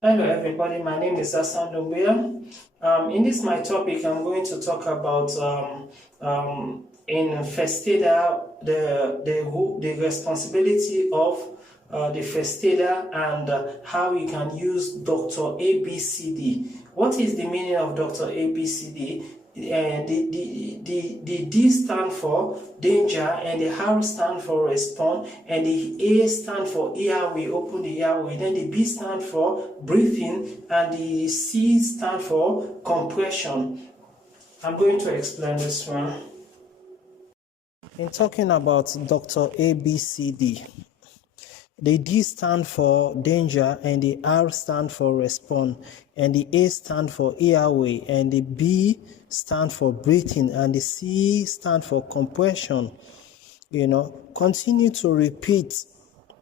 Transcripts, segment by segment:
Hello everybody, my name is Hassan Doumbia. In this my topic, I'm going to talk about in first aider the responsibility of the first aider and how you can use Dr. ABCD. What is the meaning of Dr. ABCD? The D stand for danger, and the R stand for respond, and the A stand for airway, open the airway. Then the B stand for breathing, and the C stand for compression. I'm going to explain this one. In talking about Dr. ABCD, the D stand for danger, and the R stand for respond, and the A stand for airway, and the B stand for breathing, and the C stand for compression. Continue to repeat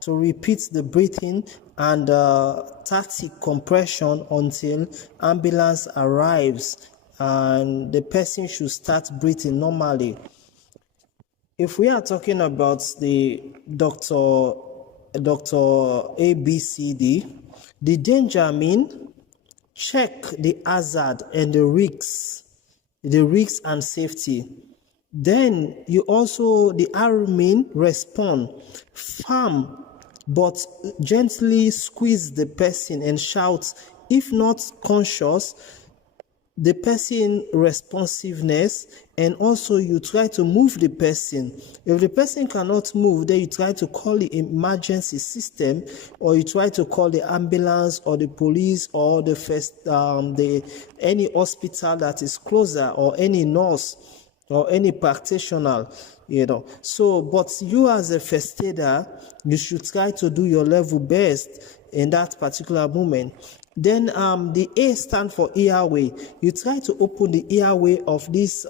the breathing and static compression until ambulance arrives and the person should start breathing normally. If we are talking about the Dr. ABCD, the danger mean check the hazard and the risks and safety. Then you also, the R mean respond, firm but gently squeeze the person and shout if not conscious, the person responsiveness, and also you try to move the person. If the person cannot move, then you try to call the emergency system, or you try to call the ambulance or the police or the any hospital that is closer, or any nurse or any practitioner. So but you as a first aider, you should try to do your level best in that particular moment. Then the A stand for airway. You try to open the airway of this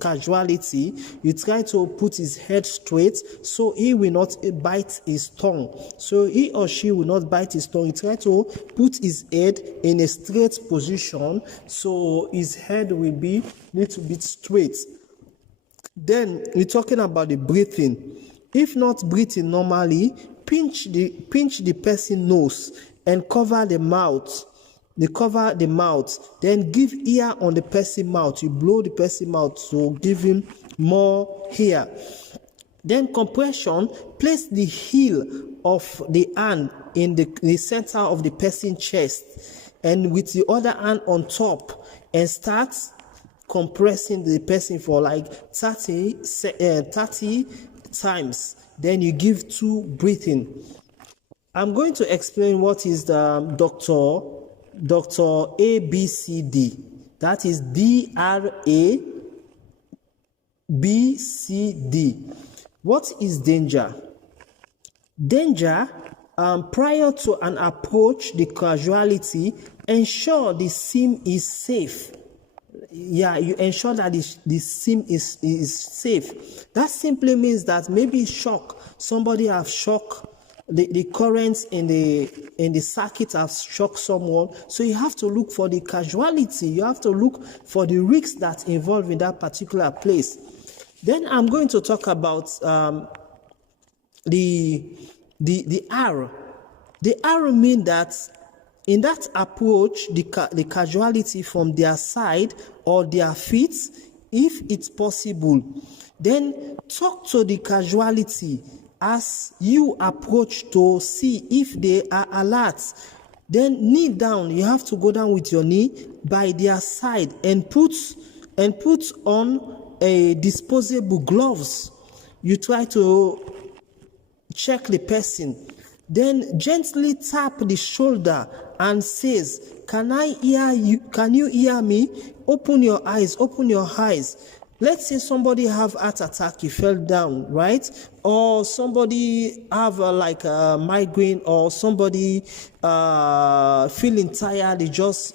casualty. You try to put his head straight so he will not bite his tongue. So he or she will not bite his tongue. You try to put his head in a straight position so his head will be a little bit straight. Then we're talking about the breathing. If not breathing normally, pinch the person's nose and cover the mouth. Then give air on the person's mouth. You blow the person's mouth to give him more air. Then compression, place the heel of the hand in the center of the person's chest, and with the other hand on top, and start compressing the person for like 30 times. Then you give 2 breathing. I'm going to explain what is the Dr. ABCD. That is DRABCD. What is danger? Danger, prior to an approach the casualty, ensure the scene is safe. You ensure that the scene is safe. That simply means that maybe shock. Somebody have shock. The currents in the circuit have shocked someone. So you have to look for the casualty. You have to look for the risks that involve in that particular place. Then I'm going to talk about the R. The R mean that in that approach, the casualty from their side or their feet, if it's possible, then talk to the casualty as you approach to see if they are alert. Then kneel down. You have to go down with your knee by their side and put on a disposable gloves. You try to check the person. Then gently tap the shoulder and says, "Can I hear you? Can you hear me? Open your eyes. Open your eyes." Let's say somebody have heart attack, he fell down, right? Or somebody have like a migraine, or somebody feeling tired, they just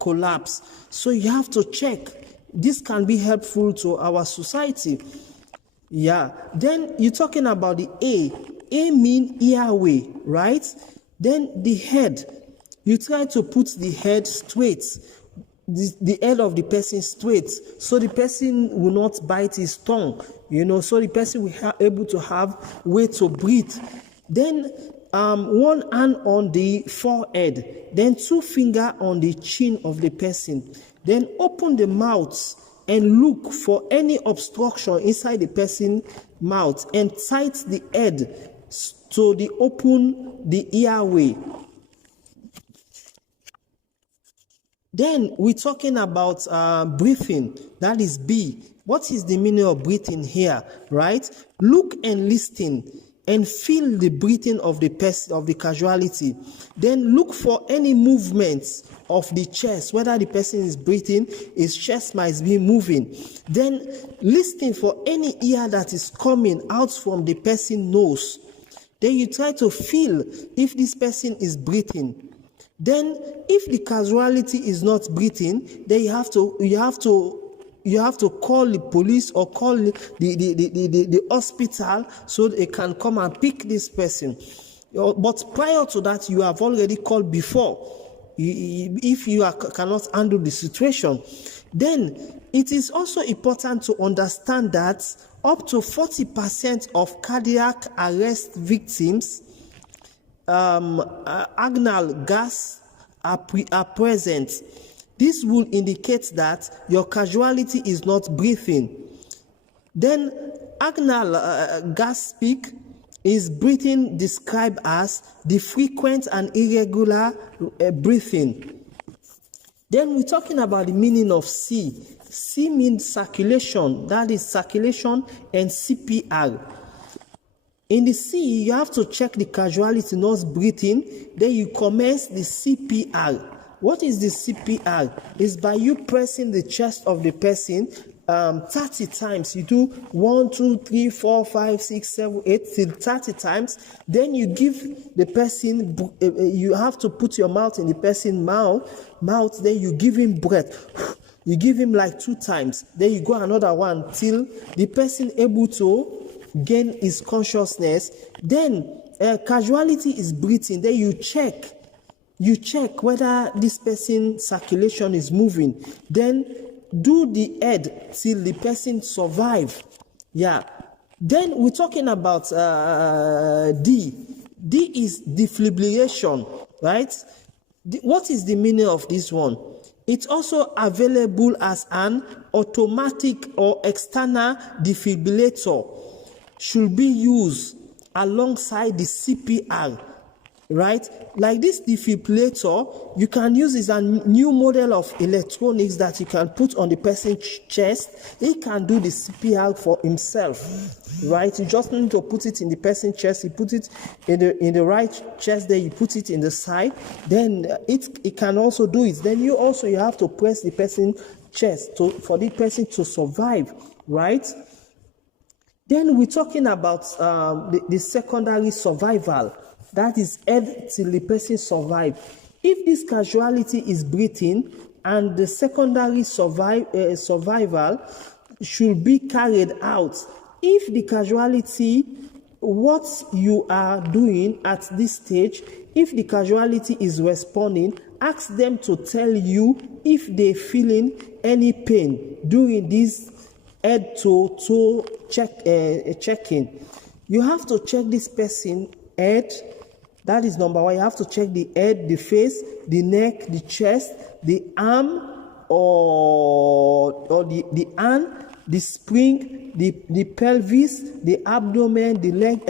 collapse. So you have to check. This can be helpful to our society. Then you're talking about the A. A mean airway, right? Then the head. You try to put the head straight. The head of the person straight, so the person will not bite his tongue, so the person will be able to have way to breathe. Then one hand on the forehead, then 2 fingers on the chin of the person. Then open the mouth and look for any obstruction inside the person's mouth and tight the head to open the airway. Then we're talking about breathing. That is B. What is the meaning of breathing here, right? Look and listen and feel the breathing of the person, of the casualty. Then look for any movements of the chest, whether the person is breathing, his chest might be moving. Then listen for any air that is coming out from the person's nose. Then you try to feel if this person is breathing. Then if the casualty is not breathing, then you have to call the police or call the hospital so they can come and pick this person. But prior to that, you have already called before. If you cannot handle the situation, then it is also important to understand that up to 40% of cardiac arrest victims, agnal gas are present. This will indicate that your casualty is not breathing. Then agnal gas peak is breathing described as the frequent and irregular breathing. Then we're talking about the meaning of C. C means circulation, that is circulation and CPR. In the C, you have to check the casualty not breathing, then you commence the CPR. What is the CPR? It's by you pressing the chest of the person 30 times. You do 1, 2, 3, 4, 5, 6, 7, 8 till 30 times. Then you give the person, you have to put your mouth in the person's mouth, then you give him breath. You give him like 2 times. Then you go another one till the person able to gain his consciousness. Then casualty is breathing. Then you check whether this person's circulation is moving. Then do the head till the person survive. Yeah. Then we're talking about D. D is defibrillation, right? What is the meaning of this one? It's also available as an automatic or external defibrillator. Should be used alongside the CPR, right? Like this defibrillator, you can use is a new model of electronics that you can put on the person's chest. He can do the CPR for himself, right? You just need to put it in the person's chest. You put it in the right chest, then you put it in the side. Then it can also do it. Then you have to press the person's chest for the person to survive, right? Then we're talking about the secondary survival. That is head till the person survive. If this casualty is breathing and the secondary survival should be carried out, if the casualty, what you are doing at this stage, if the casualty is responding, ask them to tell you if they're feeling any pain during this head to toe checking. You have to check this person head. That is number 1. You have to check the head, the face, the neck, the chest, the arm or the hand, the spring, the pelvis, the abdomen, the leg.